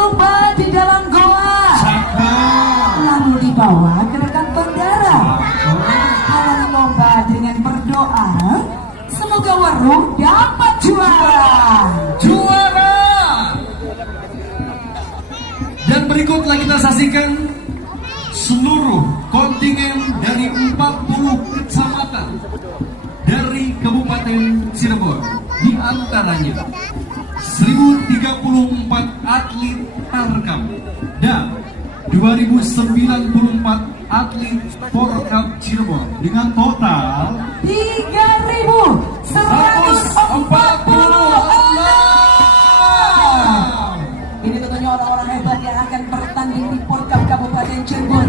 berlomba di dalam goa. Lalu dibawa ke rekan bandara. Awali lomba dengan berdoa, semoga Warung dapat juara. Dan berikutlah kita saksikan seluruh kontingen dari 40 kecamatan dari Kabupaten Cirebon, di antaranya 1034 atlet Tarkam dan 2094 atlet Porkap Cirebon dengan total 3.140. Ini tentunya orang-orang hebat yang akan bertanding di Porkap Kabupaten Cirebon.